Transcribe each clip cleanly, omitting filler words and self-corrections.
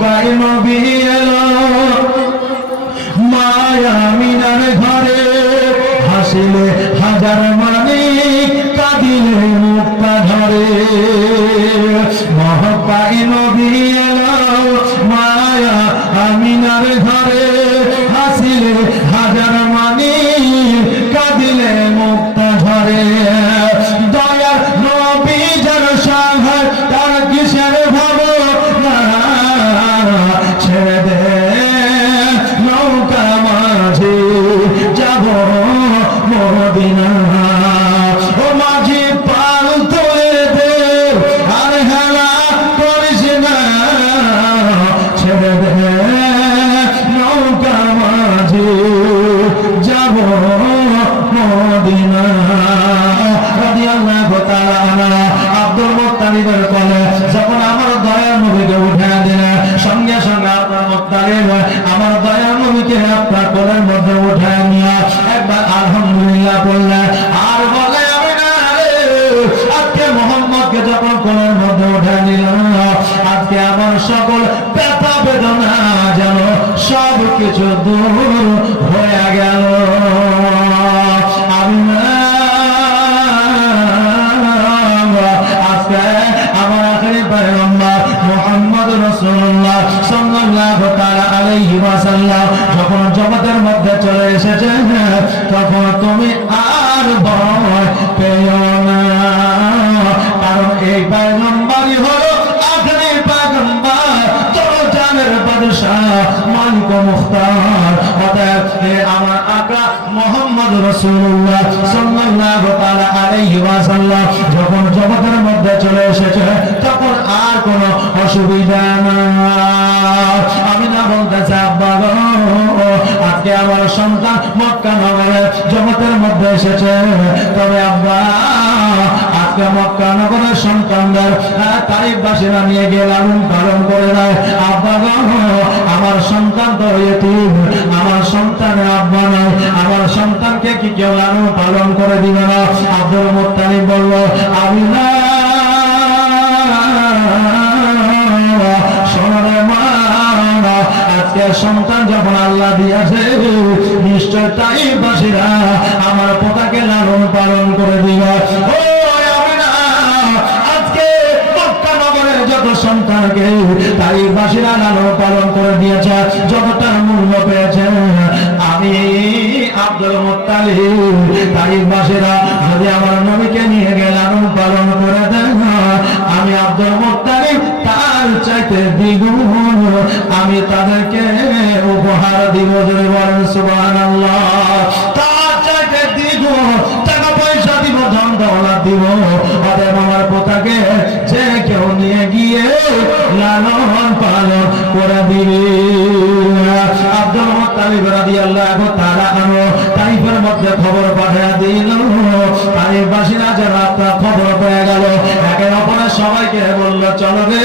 মক্কায় নবী এলো মায়া মিনার ঘরে হাসিলে হাজার মানিক কাঁদিলে মুক্তা ধরে মক্কায় নবী এলো মায়া আমিনার ঘরে হাসিলে হাজার মানিক কাঁদিলে মুক্তা ধরে দয়ার নবী যার সাহায্য তার কিসের ভাবনা ছেড়ে দে নৌকা মাঝে যাব মদিনা ও মাঝি পাল তুলে দে আর হেলা করিস না ছেড়ে দে নৌকা মাঝে যাব মদিনা রাদিয়াল্লাহু তাআলা আব্দুল মুত্তালিবের কোলে যখন আমার দয়ার নবীকে উঠে দিলেন সঙ্গে সঙ্গে আপনার মুত্তালিব আমার দয়ার নবীকে আপনার কোলের মধ্যে উঠে নিয়ে একবার আলহামদুলিল্লাহ বললেন আর বলে আমি না আজকে মোহাম্মদকে যখন কোলের মধ্যে উঠে নিলাম আজকে আমার সকল ব্যথা বেদনা যেন সব কিছু দূর হয়ে গেল আমি আজকে আমার আখেরি পয়গম্বর মুহাম্মদ রাসূলুল্লাহ সাল্লাল্লাহু তাআলা আলাইহি ওয়াসাল্লাম যখন জগতের মধ্যে চলে এসেছে তখন তুমি আর ভয় পেও না কারণ এই পয়গম্বরই হলো আখেরি পয়গম্বর জানের বাদশা মালিক মুখতার অতএব আমার আকা মুহাম্মদ রাসূলুল্লাহ সাল্লাল্লাহু তাআলা আলাইহি ওয়াসাল্লাম যখন জগতের মধ্যে চলে এসেছে তখন আর কোনো অসুবিধা না আমি না বলতেছি আব্বা গো আজকে আমার সন্তান মক্কা নগরে জগতের মধ্যে এসেছে তবে আব্বা আজকে মক্কা নগরের সন্তানদের তারিফবাসীরা নিয়ে গিয়ে লালন পালন করে দেয় আব্বা গো আমার সন্তান তো ইতিম আমার সন্তানের আব্বা নাই আমার সন্তানকে কি কেউ লালন পালন করে দিবে না আব্দুল মুত্তালিব বলল আমি না সোনারে মা আজকে সন্তান যখন আল্লাহ দিয়েছে নিশ্চয় তাইফবাসীরা আমার পোতাকে লালন পালন করে দিবে যত সন্তানকে তাইফবাসীরা লালন পালন করে দিয়েছে যতটা মূল্য পেয়েছে আমি আব্দুল মুত্তালিব তাইফবাসীরা যদি আমার নবীকে নিয়ে গিয়ে লালন পালন করে দেন আমি আব্দুল মুত্তালিব তার চাইতে দ্বিগুণ আমি তাদেরকে উপহার দিব যদি বলেন সুবহানাল্লাহ তার চাইতে দ্বিগুণ টাকা পয়সা দিব ধন দৌলত দিব অতএব আমার পোতাকে যে কেউ নিয়ে গিয়ে লালন পালন করে দিবে আব্দুল মুত্তালিব রাদিয়াল্লাহু তাআলা আনহু তাইফের মধ্যে খবর পাঠিয়ে দিল তাইফবাসীরা যারা আপনার খবর পেয়ে গেল একে অপরের সবাইকে বলল চলো রে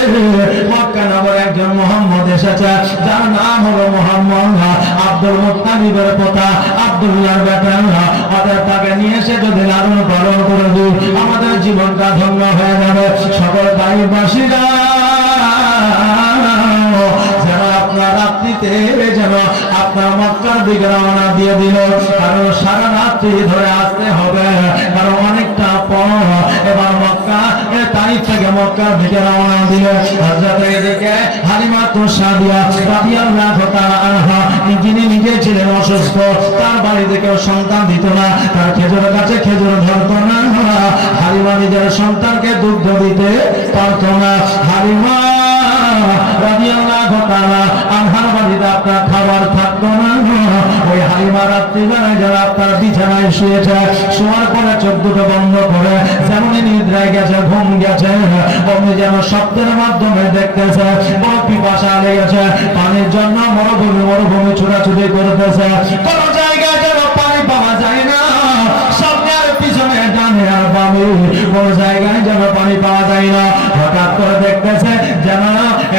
মক্কা নগরে একজন মুহাম্মদ এসেছে যার নাম হলো মুহাম্মদ আব্দুল মুত্তালিবের পোতা আব্দুল্লাহর বেটা অতএব তাকে নিয়ে এসে যদি লালন পালন করে দিই আমাদের জীবনটা ধন্য হয়ে যাবে সকল তাইফবাসীরা যেন আপনার রাত্রিতে যেন আপনার মক্কার দিকে রওনা দিয়ে দিল কারণ সারা রাত্রি ধরে আসতে হবে কারণ অনেকটা পর এবার মক্কা তারিখ থেকে মক্কার দিকে রওনা দিল হযরত এদিকে হালিমা সাদিয়া রাদিয়াল্লাহু তাআলা আনহা যিনি নিজে ছিলেন অসুস্থ তার বাড়িতে কেউ সন্তান দিত না তার খেজুর গাছে খেজুর ধরতো না হালিমা নিজের সন্তানকে দুগ্ধ দিতে পারতো না হালিমা রাদিয়াল্লাহু তাআলা আনহার বাড়িতে আপনার খাবার থাকতো না ওই হালিমা রাত্রিবেলায় যারা আপনার বিছানায় শুয়েছে শোয়ার পরে চোখ দুটো বন্ধ করে যেমনই নিদ্রায় গেছে ঘুম গেছে অমনি যেন শব্দের মাধ্যমে দেখতেছে বড় পিপাসা লেগেছে পানির জন্য মরুভূমি ছোটাছুটি করতেছে কোন জায়গায় যেন পানি পাওয়া যায় না সামনের পিছনে ডানে আর বামে কোন জায়গায় যেন পানি পাওয়া যায় না হঠাৎ করে দেখতেছে যেন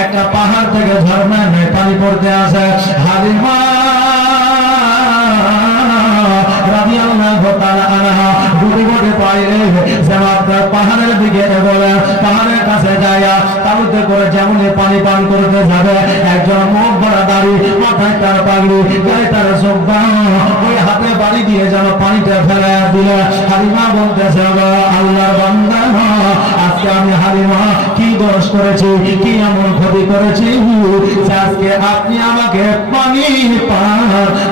একটা পাহাড় থেকে ঝর্ণা নিয়ে পানি পড়তে আসে হালিমা রাদিয়াল্লাহু তাআলা আনহা গুটি গুটি পায়ে যেন আপনার পাহাড়ের দিকে বলে পাহাড়ের কাছে যায় তালুতে করে যেমনই পানি পান করতে যাবে, একজন মুখ ভরা দাড়ি, মাথায় তার পাগড়ি, গায়ে তার জব্বা, ওই হাতে বাড়ি দিয়ে যেন পানিটা ফেলাইয়া দিল। হালিমা বলতেছে, আল্লাহর বান্দা, আজকে আমি হালিমা কি দোষ করেছি, কি এমন ক্ষতি করেছি যে আজকে আপনি আমাকে পানি পান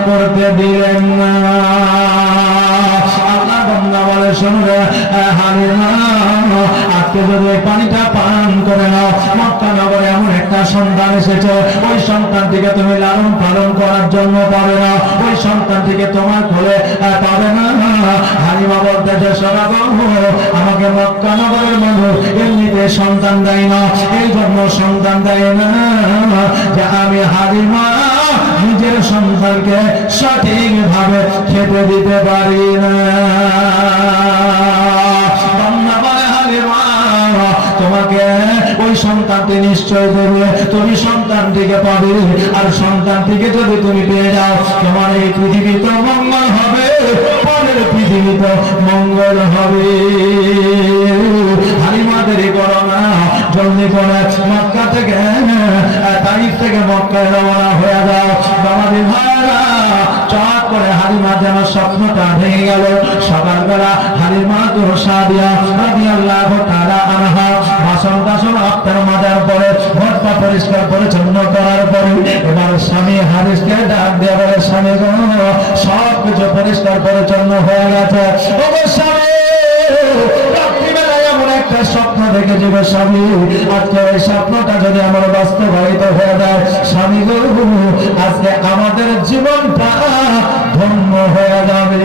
করতে দিলেন না? আল্লাহ বান্দা বলে, শুনবে হালিমা, আজকে যদি পানিটা পান করে নাও, মক্কা নগরে এমন একটা সন্তান এসেছে, ওই সন্তানটিকে তুমি লালন পালন করার জন্য পাবে না, ওই সন্তানটিকে তোমার কোলে পাবে না। হালিমা বলতেছে, শোনো, আমাকে মক্কা নগরের মানুষ এমনিতে সন্তান দেয় না, এই জন্য সন্তান দেয় না যে আমি হালিমা নিজের সন্তানকে সঠিকভাবে খেতে দিতে পারি না। তোমাকে ওই সন্তানটি নিশ্চয় দেবে, তুমি সন্তানটিকে পাবে, আর সন্তানটিকে যদি তুমি পেয়ে যাও, তোমার এই পৃথিবীতে মঙ্গল হবে, পরের পৃথিবীতে মঙ্গল হবে। হালিমা দেরি করো না, জলদি করে মক্কা থেকে, তারিখ থেকে মক্কায় রওনা হয়ে যাও। বাবাজি ভাইরা, চট করে হালিমা যেন স্বপ্নটা ভেঙে গেল। সকালবেলা হালিমা সাদিয়া রাদিয়াল্লাহু তাআলা আনহা বাসন টাসন আপনার মাজার পরে ঘর পা পরিষ্কার পরিচ্ছন্ন করার পরে এবার স্বামী হারিসকে ডাক দিয়ে বলে, স্বামী গো, সব কিছু পরিষ্কার পরিচ্ছন্ন হয়ে গেছে, একটা স্বপ্ন দেখে যাবে স্বামী, আজকে এই স্বপ্নটা যদি আমার বাস্তবায়িত হয়ে যায়, স্বামী গো, আজকে আমাদের জীবনটা ধন্য হয়ে যাবে।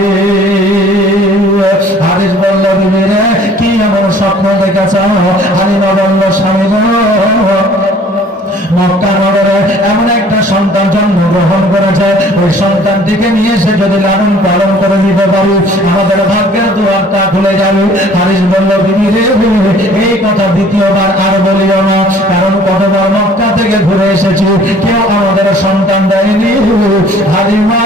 হারিস বলল, বিবি রে, কি এমন স্বপ্ন দেখেছ? হালিমা বলল, স্বামী গো, মক্কা নগরে এমন একটা সন্তান জন্মগ্রহণ করেছে, ওই সন্তানটিকে নিয়ে এসে যদি লালন পালন করে দিতে পারি, আমাদের ভাগ্যের দুয়ারটা খুলে যাবে। হারিস বলল, বিবি রে, এই কথা দ্বিতীয়বার আর বলিও না, কারণ কতবার মক্কা থেকে ঘুরে এসেছি, কেউ আমাদের সন্তান দেয়নি। হালিমা,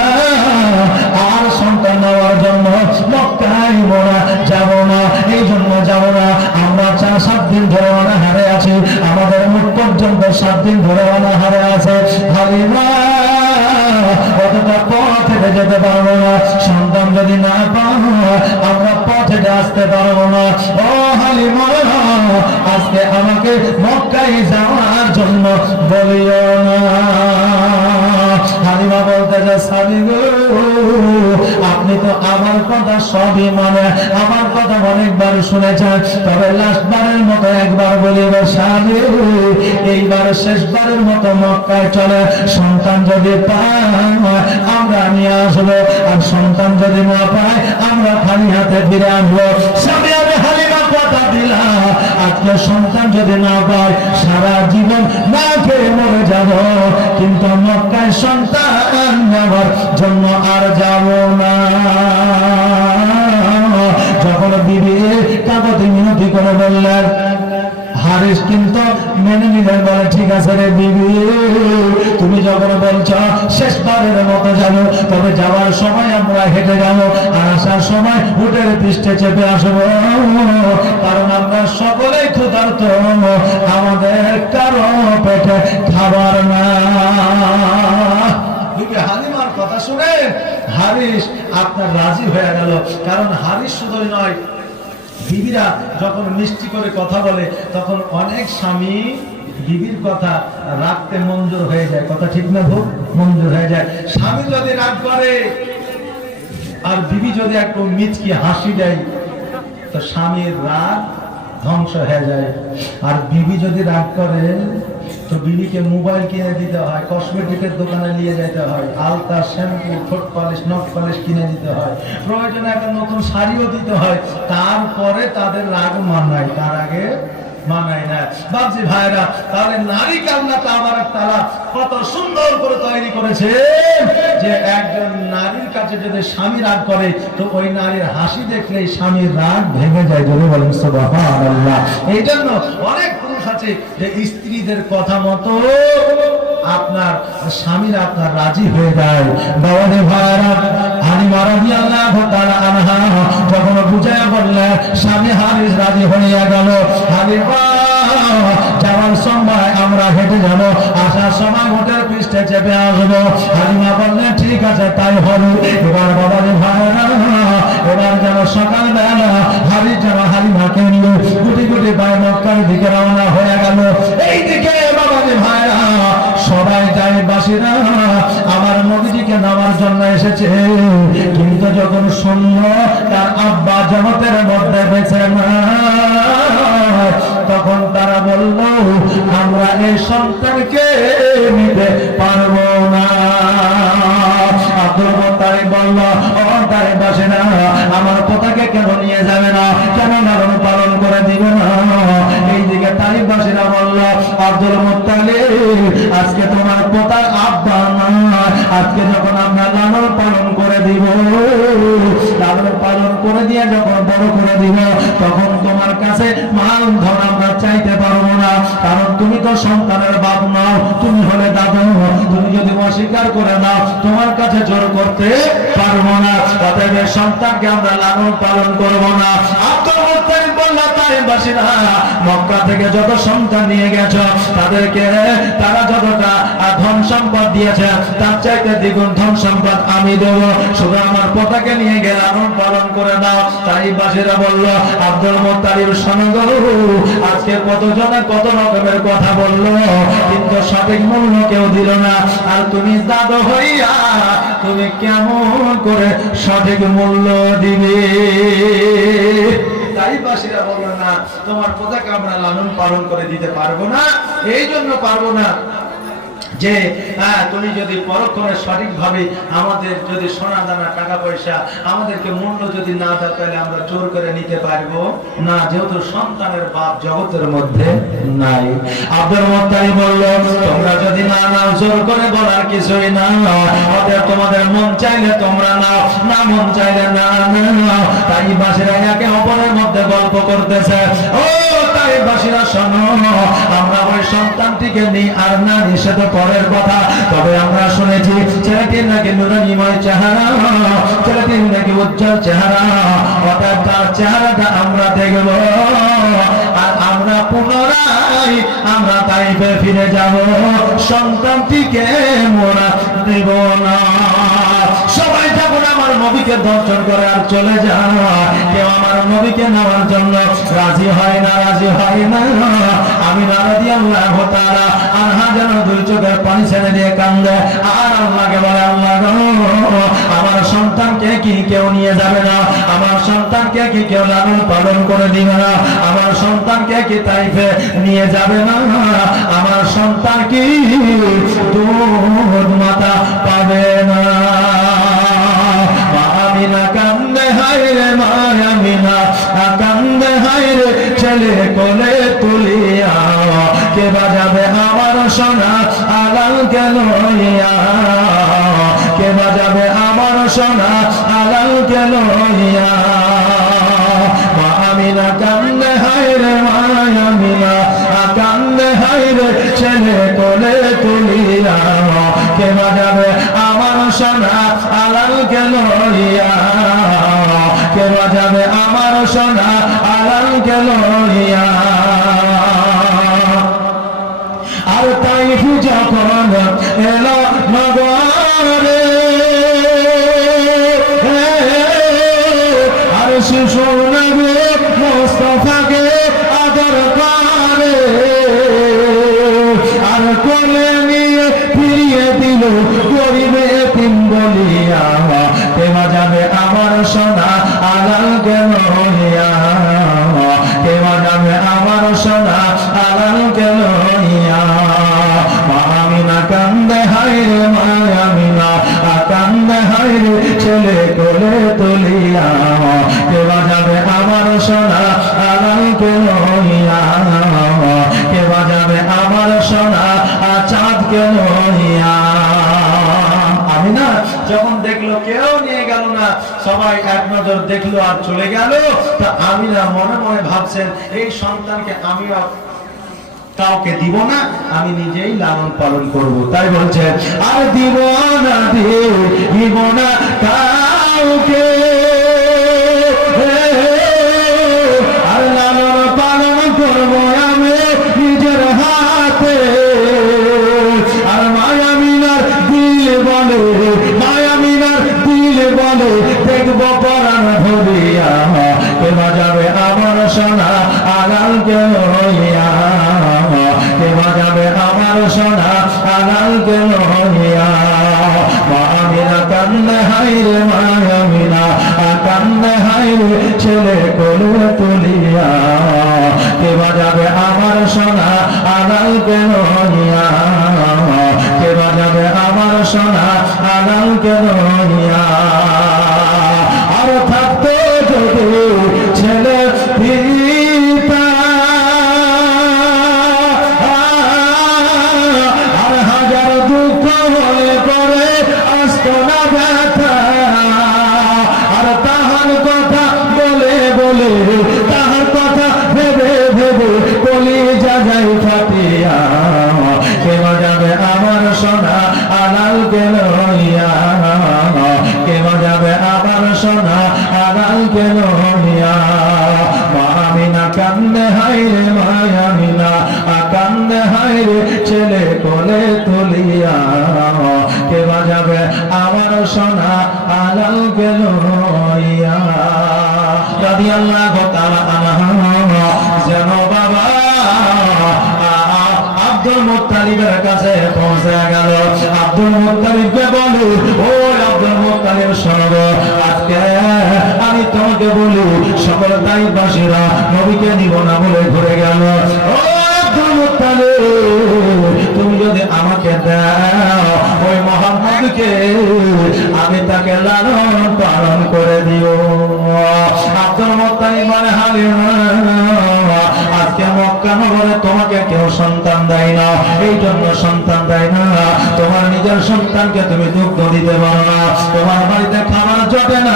আর সন্তান নেওয়ার জন্য মক্কায় মোরা যাব না, এই জন্য যাব না। আমরা 4-7 দিন ধরে অনাহারে আছি, আমাদের মুখ পর্যন্ত 7 দিন ধরে অনাহারে আছে। হালিমা, অতটা পথ হেঁটে যেতে পারবো না, সন্তান যদি না পাবো আমরা পথ হেঁটে আসতে পারবো না। ও হালিমা, আজকে আমাকে মক্কায় যাওয়ার জন্য বলিও না। হালিমা বলতেছে, স্বামী গো, আপনি তো আমার কথা সবই মানে, আমার কথা অনেকবার শুনেছেন, তবে লাস্টবারের মতো একবার বলিব, স্বামী, এইবার শেষবারের মতো মক্কায় চলে, সন্তান যদি পাই আমরা নিয়ে আসবো, আর সন্তান যদি না পাই আমরা খালি হাতে ফিরে আসবো। স্বামী, আমি হালিমা কথা দিলাম, আজকে সন্তান যদি না পাই সারা জীবন না খেয়ে মরে যাব, কিন্তু মক্কায় সন্তান নেওয়ার জন্য আর যাব না। যখন বিবি কাগজে মিনতি করে বললেন, হারিস কিন্তু মেনে নিলেন, বলে, ঠিক আছে রে বিবি, তুমি যখন বলছো শেষবারের মতো যাবো, তবে যাওয়ার সময় আমরা হেঁটে যাবো, আর আসার সময় উটের পৃষ্ঠে চেপে আসবো, কারণ আমরা সকলেই ক্ষুধার্ত, আমাদের কারো পেটে খাবার না। হালিমার কথা শুনে হারিস আপনার রাজি হয়ে গেল, কারণ হারিস শুধুই নয়, বিবিরা যখন মিষ্টি করে কথা বলে তখন অনেক স্বামী বিবির কথা রাখতে মঞ্জুর হয়ে যায়। কথা ঠিক না ভুল? মঞ্জুর হয়ে যায়। স্বামী যদি রাগ করে আর বিবি যদি একটু মিচকি হাসি দেয়, তো স্বামীর রাগ ধ্বংস হয়ে যায়। আর বিবি যদি রাগ করে তো বিবিকে মোবাইল কিনে দিতে হয়, কসমেটিকের দোকানে নিয়ে যেতে হয়, আলতা, শ্যাম্পু, ঠোঁট পালিশ, নখ পালিশ কিনে দিতে হয়, প্রয়োজনে একটা নতুন শাড়িও দিতে হয়, তারপরে তাদের রাগ মানায়, তার আগে মানায় না। বাবজি ভাইরা, তাহলে নারী কান্নাটা আমার তারা কত সুন্দর করে তৈরি করেছে যে একজন নারীর কাছে যদি স্বামী রাগ করে তো ওই নারীর হাসি দেখলেই স্বামীর রাগ ভেঙে যায়। যদি বলেন সুবহানাল্লাহ। এই জন্য অনেক পুরুষ আছে যে স্ত্রীদের কথা মতো আপনার স্বামীরা আপনার রাজি হয়ে যায়। বাবারে ভাইরা, হালিমা রাদিয়াল্লাহু তাআলা আনহা যখন বুঝায়া বললেন, স্বামী হারিস রাজি হয়ে গেল। হালিমা যাওয়ার সময় আমরা হেঁটে যাব, আসার সময় মোটর পৃষ্ঠে চেপে আসবো। হালিমা বললেন ঠিক আছে তাই হবে। এবার বাবাজি ভাইরা, এবার যেন সকালবেলা হালিমাকে নিয়ে গুটি গুটি পায়ে মক্কার দিকে রওনা হয়ে গেল। এইদিকে বাবাজি ভাইরা সবাই তাইফবাসীরা আমার নবীজিকে নামার জন্য এসেছে, কিন্তু যখন শুনল তার আব্বা জগতের মধ্যে বেঁচে না, তখন তারা বলল আমরা এই সন্তানকে নিতে পারবো না। আব্দুল মুত্তালিব বলল ও তাইফবাসীরা আমার পোতাকে কেন নিয়ে যাবে না, কেন লালন পালন করে দিবে না? এইদিকে তাইফবাসীরা বলল আব্দুল মুত্তালিব আজকে তোমার পোতার আব্বা না, আজকে যখন আমরা লালন পালন করে দিব, লালন পালন করে দিয়ে যখন বড় করে দিব, তখন তোমার কাছে মাল ধন আমরা চাইতে পারবো না, কারণ তুমি তো সন্তানের বাপ নাও, তুমি হলে দাদু। তুমি যদি অস্বীকার করে নাও তোমার কাছে জোর করতে পারবো না, অতএব সন্তানকে আমরা লালন পালন করবো না। আব্দুল মুত্তালিব বলল তাইফবাসীরা মক্কা থেকে যত সন্তান নিয়ে গেছ তাদেরকে তারা যতটা ধন সম্পদ দিয়েছে তার চাইতে দ্বিগুণ ধন সম্পদ আমি দেব, শুধু আমার পোতাকে নিয়ে গেলে লালন পালন করে দাও। তাইফবাসীরা বলল আব্দুল মুত্তালিব শোনো গো, আজকে কতজনে কত রকমের কথা বললো, কিন্তু সঠিক মূল্য কেউ দিল না, আর তুমি দাদু হইয়া তুমি কেমন করে সঠিক মূল্য দিবে? তাইফবাসীরা বলল না তোমার পোতাকে আমরা লালন পালন করে দিতে পারবো না। এই জন্য পারবো না যে তুমি যদি পরক্ষণে সঠিকভাবে আমাদের যদি সোনা দানা টাকা পয়সা আমাদেরকে মূল্য যদি না দাও তাহলে আমরা জোর করে নিতে পারবো না, যেহেতু সন্তানের বাপ জগতের মধ্যে নাই। আব্দুল মুত্তালিব বলল তোমরা যদি না নাও জোর করে বলার কিছুই না, ওদের তোমাদের মন চাইলে তোমরা নাও, না মন চাইলে না নাও। তাইফবাসীরা একে অপরের মধ্যে গল্প করতেছে। ও তাইফবাসীরা শোনো, আমরা ওই সন্তানটিকে নিই আর না নিষেধ পরের কথা, তবে আমরা শুনেছি ছেলেটির নাকি নুরানিময় চেহারা, ছেলেটির নাকি উজ্জ্বল চেহারা, অর্থাৎ তার চেহারাটা আমরা দেখব আর আমরা পুনরায় আমরা তাইফে ফিরে যাব, সন্তানটিকে মোরা দেব না। সবাই যখন আমার নবীকে দর্শন করে আর চলে যায়, কেউ আমার নবীকে নেওয়ার জন্য রাজি হয় না, রাজি হয় না। আমি রাদিয়াল্লাহু তাআলা আনহা যেন দুই চোখের পানি ছেড়ে দিয়ে কান্দে আর আল্লাহকে বলে আল্লাহ গো, আমার সন্তানকে কি কেউ নিয়ে যাবে না? আমার সন্তানকে কি কেউ লালন পালন করে দিবে না? আমার সন্তানকে কি তাইফে নিয়ে যাবে না? আমার সন্তান কি দুধ মাতা পাবে না? আমিনা কান্দে হায় রে, মায়ামিনা কান্দে হায় রে, ছেলে কোলে তুলিয়া কে বাজাবে আমার সোনা আলালকে লইয়া, কে বাজাবে আমার সোনা আলালকে লইয়া। আমিনা কান্দে হায় রে, মায়ামিনা কান্দে হায় রে, ছেলে কোলে তুলিয়া কে বাজাবে আমার সোনা আলালকে লইয়া, কে বাজাবে আমার সোনা আলালকে লইয়া। আর তাইফ যখন এলো নগরে, আর শিশু নবী মুস্তাফাকে আদর করে, আর কোলে নিয়ে ফিরিয়ে দিল গরিবে এতিম বলিয়া, কে বাজাবে আমার সোনা আলালকে লইয়া, কে বাজাবে আমার সোনা আলালকে লইয়া। আমিনা কান্দে হায় রে, মায়ামিনা কান্দে হায় রে, ছেলে কোলে তুলিয়া কে বাজাবে আমার সোনা আলালকে লইয়া, কে বাজাবে আমার সোনা চাঁদকে লইয়া। আমিনা যখন দেখলো কেউ নিয়ে গেল না, সবাই এক নজর দেখলো আর চলে গেল, তা আমিনা মনে মনে ভাবছেন এই সন্তানকে আমিও কাউকে দিব না, আমি নিজেই লালন পালন করব। তাই বলছে আর দিব না, দিব না কাউকে, আর লালন পালন করবো আমি সোনা আলাল কেন হইয়া মা আমিনা কান্দে হাইরে মা আমিনা কান্দে হাইরে ছেলে কোলে তুলিয়া কে বাজাবে আমার সোনা আলাল কেন হইয়া কে বাজাবে আমার সোনা আলাল কেন হইয়া আর থাকতো যদি ছেলে পিতা আর হাজার দুঃখ হলে করে আসতো না ব্যথা আর তাহার কথা বলে বলে তাহার কথা ভেবে ভেবে বলি যা যাই ফাটিয়া কে বাজাবে আমার সোনা আলাল কেন হইয়া কে বাজাবে আমার সোনা আলাল কেন হইয়া মা আমিনা কান্দে হাইরে মা আমিনা কান্দে হাইরে ছেলে কোলে তুলিয়া কে বাজাবে আমার সোনা আলাল কেন হইয়া রাদিয়াল্লাহু তাআলা আনহু যেন বাবা আব্দুল মুত্তালিবের কাছে পৌঁছে গেল। আব্দুল মুত্তালিবকে বলে ও আব্দুল মুত্তালিব শোনো আজকে আমি তোমাকে বলি সকল তাইফবাসীরা নবীকে নিব না বলে ঘুরে গেল। ও আব্দুল মুত্তালিব তুমি যদি আমাকে দাও ওই মুহাম্মদকে আমি তাকে লালন পালন করে দিও। আব্দুল মুত্তালিব বলে হালিমা আজকে মক্কা নগরে তোমাকে কেউ সন্তান দেয় না, এই জন্য সন্তান দেয় না। তোমার নিজের সন্তানকে তুমি দুগ্ধ দিতে পারো না, তোমার বাড়িতে খাবার জোটে না,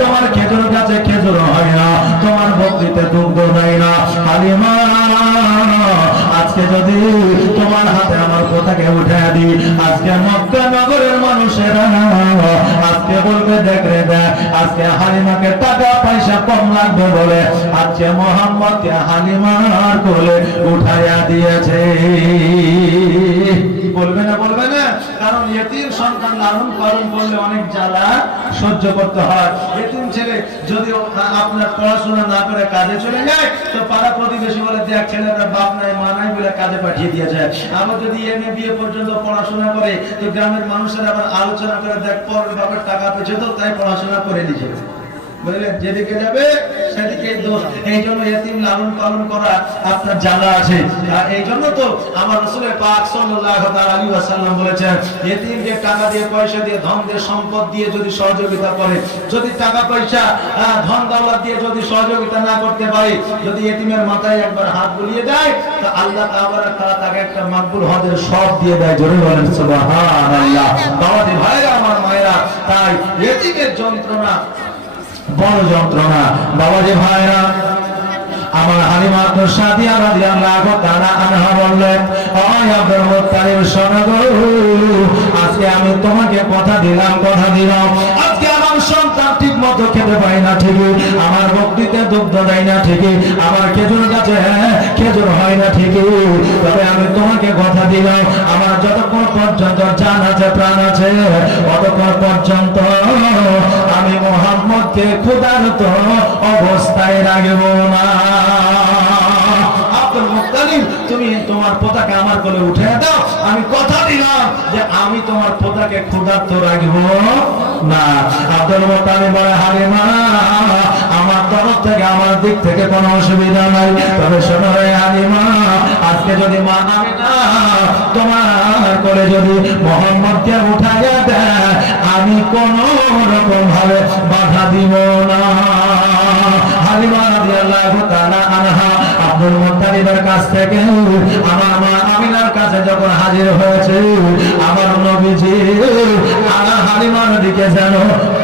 তোমার খেজুর গাছে খেজুর হয় না, তোমার বকরিতে দুগ্ধ দেয় না। হালিমা আজকে যদি তোমার হাতে আমার কথাকে উঠে দিই আজকে মক্কা নগরের মানুষেরা আজকে বলবে দেখ রে দেখ আজকে হালিমাকে টাকা পয়সা কম লাগবে বলে আজকে মোহাম্মদকে হালিমার কোলে উঠাইয়া দিয়েছে। বলবে না বলবে না, কারণ ইতিম সন্তান লালন পালন করলে অনেক জ্বালা সহ্য করতে হয়। ইতিম ছেলে যদি আপনার পড়াশোনা না করে কাজে চলে যায় তো পাড়া প্রতিবেশী বলে দেখ ছেলেটা বাপ নাই মা নাই বলে কাজে পাঠিয়ে দিয়েছে। আবার যদি এমএ বিএ পর্যন্ত পড়াশোনা করে তো গ্রামের মানুষেরা আবার আলোচনা করে দেখ পরের বাপের টাকা পেয়েছে তো তাই পড়াশোনা করে নিয়েছে। বুঝলেন, যেদিকে যাবে সেদিকে দোষ। এই জন্য ইতিম লালন পালন করা আপনার জ্বালা আছে। এই জন্য তো আমার রাসূল পাক সাল্লাল্লাহু আলাইহি ওয়াসাল্লাম বলেছেন ইতিমকে টাকা দিয়ে পয়সা দিয়ে ধন দিয়ে সম্পদ দিয়ে যদি সহযোগিতা করে, যদি টাকা পয়সা ধন দৌলত দিয়ে যদি সহযোগিতা না করতে পারে, যদি ইতিমের মাথায় একবার হাত বুলিয়ে দেয় তো আল্লাহ তাআলা তাকে একটা মাকবুল হজের সব দিয়ে দেয়। জোরে বলেন সুবহানাল্লাহ। বাবাজি ভাইরা আমার মায়েরা, তাই ইতিমের যন্ত্রণা বড় যন্ত্রণা। বাবাজি ভাইরা আমার হালিমা তো সাদিয়া রাদিয়াল্লাহু তাআলা আনহা বললেন ও আব্দুল মুত্তালিব শোনো গো আজকে আমি তোমাকে কথা দিলাম আজকে আমার সন্তান ঠিক মতো খেতে পায় না ঠিকই, আমার বকরিতে দুগ্ধ দেয় না ঠিকই, আমার খেজুর গাছে খেজুর হয় না ঠিকই, তবে আমি তোমাকে কথা দিলাম আমার যতক্ষণ পর্যন্ত জান আছে প্রাণ আছে ততক্ষণ পর্যন্ত আমি মুহাম্মদকে ক্ষুধার্ত অবস্থায় রাখব না। আব্দুল মুত্তালিব তুমি তোমার পোতাকে আমার কোলে উঠে দাও, আমি কথা দিলাম যে আমি তোমার পোতাকে ক্ষুধার্ত রাখব না। আব্দুল মুত্তালিব বলে হালিমা আমার তরফ থেকে আমার দিক থেকে কোনো অসুবিধা নাই, তবে শোনো রে হালিমা আজকে যদি মা আমিনা তোমার কোলে যদি মুহাম্মদকে উঠাইয়া দেয় আমি কোন রকম ভাবে বাধা দিব না। হালিমা রাদিয়াল্লাহু তাআলা আনহা আব্দুল মুত্তালিবের কাছ থেকে আমার মা আমিনার কাছে যখন হাজির হয়েছে আমার নবীজি হালিমার দিকে যেন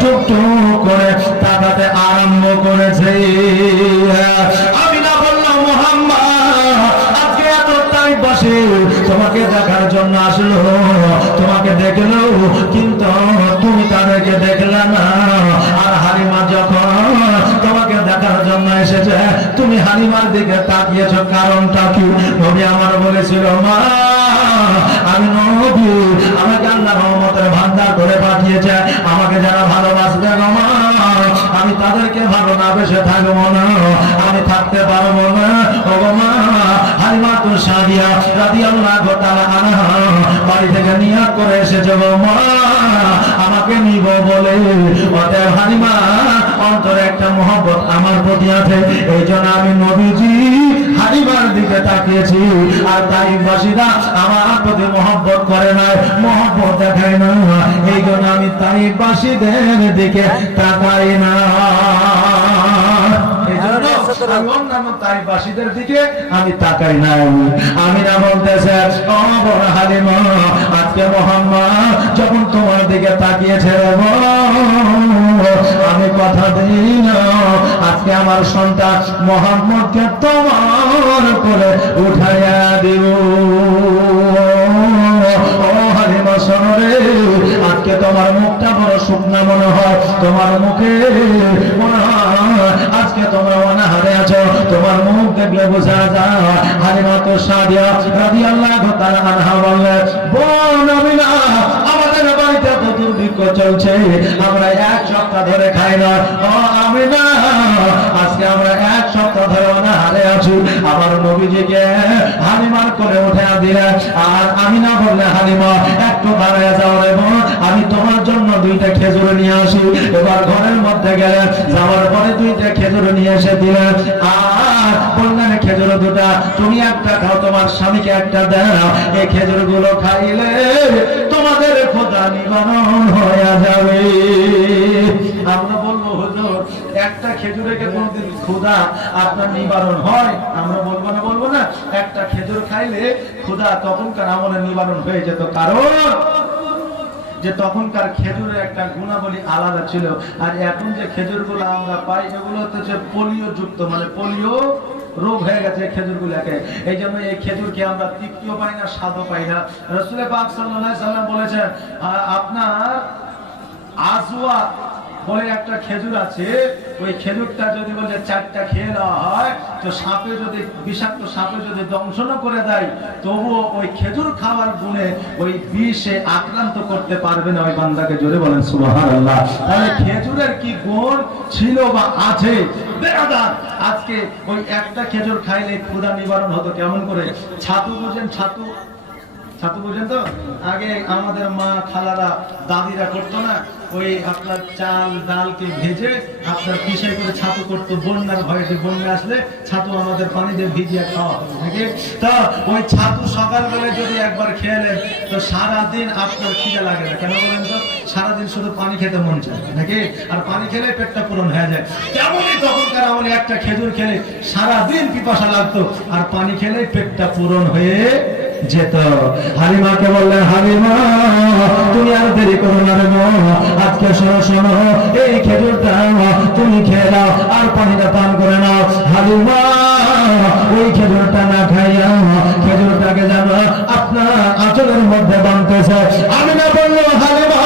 টুকটুক করে তাকাতে আরম্ভ করেছে। আমিনা বলল মুহাম্মদ আজকে এত তাইফবাসী তোমাকে দেখার জন্য আসলো, তোমাকে দেখলো কিন্তু তুমি তাদেরকে দেখলে না। আর হালিমা যখন তোমাকে দেখার জন্য এসেছে তুমি হালিমার দিকে তাকিয়েছো, কারণটা কি? নবী আমার বলেছিল মা আমি নবী আমাকে আল্লাহ রহমতের ভান্ডার করে পাঠিয়েছে, আমাকে যারা ভালোবাসবে গো মা আমি তাদেরকে ভালো না বেসে থাকবো না, আমি থাকতে পারবো না। ও গো মা হালিমা তো সাদিয়া রাদিয়াল্লাহু তাআলা আনহা বাড়ি থেকে নিয়াত করে এসেছে গো মা আমাকে নিব বলে। অতএব হালিমা অন্তরে একটা মহব্বত আমার প্রতি আছে, এই জন্য আমি নবীজি হালিমার দিকে তাকিয়েছি। আর তাইফবাসীরা আমার প্রতি মহব্বত করে না, মহব্বত দেখায় না, এই জন্য আমি তাইফবাসীদের দিকে তাকাই না। অন্যান্য তাইফবাসীদের দিকে আমি তাকাই নাই। আমি না বলতেছে ও বড় হালিমা আজকে মোহাম্মদ যখন তোমার দিকে তাকিয়েছে আমি কথা দিই না আজকে আমার সন্তান মোহাম্মদকে তোমার করে উঠাইয়া দিব। ও হালিমা শোনো রে আজকে তোমার মুখটা বড় শুকনা মনে হয়, তোমার মুখে মনে হয় আজকে তোমরা অনাহারে আছো, তোমার মুখ দেখলে বোঝা যায়। হালিমা তো সাদিয়া রাদিয়াল্লাহু তাআলা আনহা বললেন বোন আমিনা আমাদের বাড়িতে তো দুর্ভিক্ষ চলছে, আমরা এক সপ্তাহ ধরে খাই না। ও আমিনা আজকে আমরা এক সপ্তাহ ধরে অনাহারে আছি। আমার নবীজিকে হালিমার করে উঠে দিলেন। আর আমিনা বললে হালিমা একটু দাঁড়িয়ে যাও রে বোন, আমি তোমার জন্য দুইটা খেজুর নিয়ে আসি। এবার ঘরের মধ্যে গেলেন, যাওয়ার পরে দুইটা খেজুর নিয়ে এসে দিলেন। আর বললেন খেজুর দুটা তুমি একটা খাও, তোমার স্বামীকে একটা দাও, এই খেজুর গুলো খাইলে তোমাদের খোদা নিবারণ হয়ে যাবে। আমরা বলবো হুজুর একটা খেজুরে কে কোনদিন খোদা আপনার নিবারণ হয়? আমরা বলবো না একটা খেজুর খাইলে খোদা তখনকার আমলের নিবারণ হয়ে যেত, কারণ যে তখনকার খেজুরের একটা গুণাবলী আলাদা ছিল। আর এখন যে খেজুরগুলো আমরা পাই এগুলো হচ্ছে পোলিও যুক্ত, মানে পোলিও রোগ হয়ে গেছে খেজুরগুলোকে। এই জন্য এই খেজুরকে আমরা তৃপ্তিও পাই না, স্বাদও পাই না। রাসূল পাক সাল্লাল্লাহু আলাইহি সাল্লাম বলেছেন আপনার আজওয়া বলে একটা খেজুর আছে, ওই খেজুরটা যদি বলে 4টা খেয়ে নেওয়া হয় তো সাপে যদি বিষাক্ত সাপে যদি দংশন করে দেয় তবুও ওই খেজুর খাওয়ার গুণে ওই বিষে আক্রান্ত করতে পারবে না ওই বান্দাকে। জোরে বলেন সুবহানাল্লাহ। তাহলে খেজুরের কি গুণ ছিল বা আছে বেরাদার, আজকে ওই একটা খেজুর খাইলে ক্ষুধা নিবারণ হতো কেমন করে। ছাতু বুঝেন, ছাতু বুঝেন তো? আগে আমাদের মা খালারা দাদিরা করতো না, ওই আপনার চাল ডালকে ভেজে আপনার পিষাই করে ছাতু করতো। বন্যার ভয়ে বন্যা আসলে ছাতু আমাদের পানি দিয়ে ভিজিয়ে খাওয়া হতো নাকি। তো ওই ছাতু সকালবেলা যদি একবার খেলেন তো সারাদিন আপনার খিদে লাগে না। কেন বলেন তো? সারাদিন শুধু পানি খেতে মন চায় নাকি, আর পানি খেলে পেটটা পূরণ হয়ে যায়। তেমনই তখনকার আমলে একটা খেজুর খেলে সারাদিন পিপাসা লাগতো, আর পানি খেলে পেটটা পূরণ হয়ে যেত। হালিমাকে বললেন হালিমা তুমি আর দেরি করো না রে বোন, আজকে শোনো এই খেজুরটা তুমি খেয়ে নাও আর পানিটা পান করে নাও। হালিমা ওই খেজুরটা না খাইয়া খেজুরটাকে যেন আপনার আঁচলের মধ্যে বাঁধতেছে। আমি না বললো হালিমা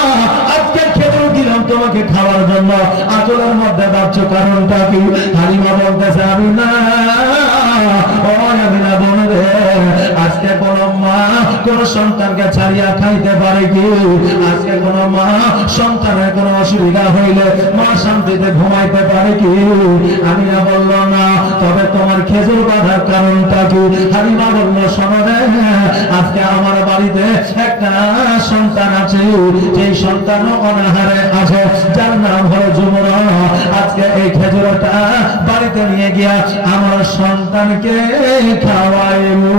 আজকে খেজুর দিলাম তোমাকে খাওয়ার জন্য, আঁচলের মধ্যে বাঁধছো কারণটা কি? হালিমা বলতেছে আমি না বোন রে আজকে কোন মা কোন সন্তানকে ছাড়িয়া খাইতে পারে কি? আজকে কোন মা সন্তানের কোন অসুবিধা হইলে মা শান্তিতে ঘুমাইতে পারে কি? আমি না বললো না, তবে তোমার খেজুর বাঁধার কারণটা কি? হালিমা বললো শোনো রে আজকে আমার বাড়িতে একটা সন্তান আছে, যেই সন্তানও অনাহারে আছে, যার নাম হলো যুবরা। আজকে এই খেজুরটা বাড়িতে নিয়ে গিয়া আমার সন্তানকে খাওয়াইবো।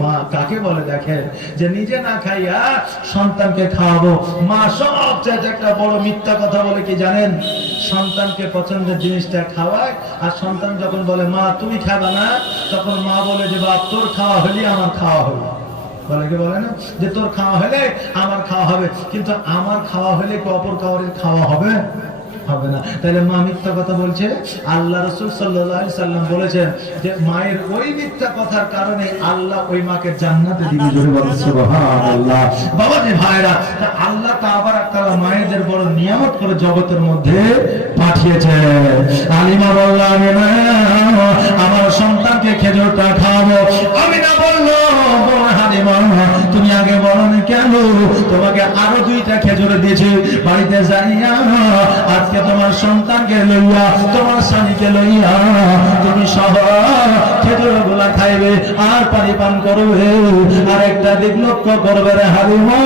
মা কাকে বলে দেখেন, যে নিজে না খাইয়া সন্তানকে খাওয়াবো। মা সবচেয়ে একটা বড় মিথ্যা কথা বলে কি জানেন? সন্তানকে পছন্দের জিনিসটা খাওয়ায়, আর সন্তান যখন বলে মা তুমি খাবে না, তখন মা বলে যে বাপ তোর খাওয়া হলে আমার খাওয়া হবে। বলে কি বলে না যে তোর খাওয়া হলে আমার খাওয়া হবে, কিন্তু আমার খাওয়া হলে কি অপর কাউরের খাওয়া হবে? হবে না। তাহলে মা মিথ্যা কথা বলছে। আল্লাহ রাসূল সাল্লাল্লাহু আলাইহি সাল্লাম বলেছেন যে মায়ের ওই মিথ্যা কথার কারণে আল্লাহ ওই মাকে জান্নাতে দিবে। জোরে বলেন সুবহানাল্লাহ। বাবাজি ভাইরা, আল্লাহ তাবারক তাআলা মায়েদের বড় নিয়ামত করে জগতের মধ্যে পাঠিয়েছে। আলিমা বললাম না আমার সন্তানকে খেজুরটা খাওয়াবো। আমি না বললো হালিমা তুমি আগে বলো কেন তোমাকে আরো 2টা খেজুর দিয়েছি, বাড়িতে যাইয়া আজকে তোমার সন্তানকে লইয়া তোমার স্বামীকে লইয়া তুমি সহ খেজুর গুলা খাইবে আর পানি পান করবে। আর একটা দিক লক্ষ্য করবে রে হালিমা,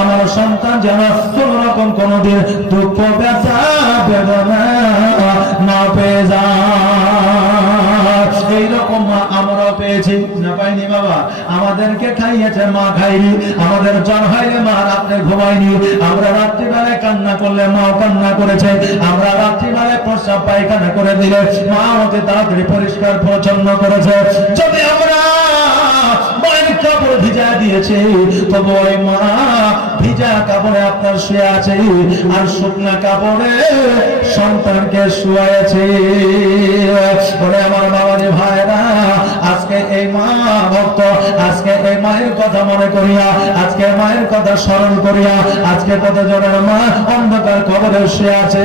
আমার সন্তান যেন কোন রকম কোনদিন দুঃখ ব্যথা বেদনা না পেয়ে যায়। এইরকম মা আমরাও পেয়েছি না পাইনি বাবা? আমাদেরকে খাইয়েছে মা খাইনি, আমাদের জ্বর হইলে মা রাত্রে ঘুমায়নি, আমরা রাত্রিবেলায় কান্না করলে মাও কান্না করেছে, আমরা রাত্রিবেলায় প্রস্রাব পায়খানা করে দিলে মা আমাকে তাড়াতাড়ি পরিষ্কার পরিচ্ছন্ন করেছে। যদি আমরা মায়ের কাপড় ভিজা দিয়েছে, তবু ওই মা ভিজা কাপড়ে আপনার শুয়ে আছে আর শুকনা কাপড়ে সন্তানকে শুয়েছে। বলে আমার বাবাজি ভাইরা, আজকে এই মা ভক্ত, আজকে এই মায়ের কথা মনে করিয়া, আজকে মায়ের কথা স্মরণ করিয়া, আজকে কত জনের মা অন্ধকার কবরে শুয়ে আছে।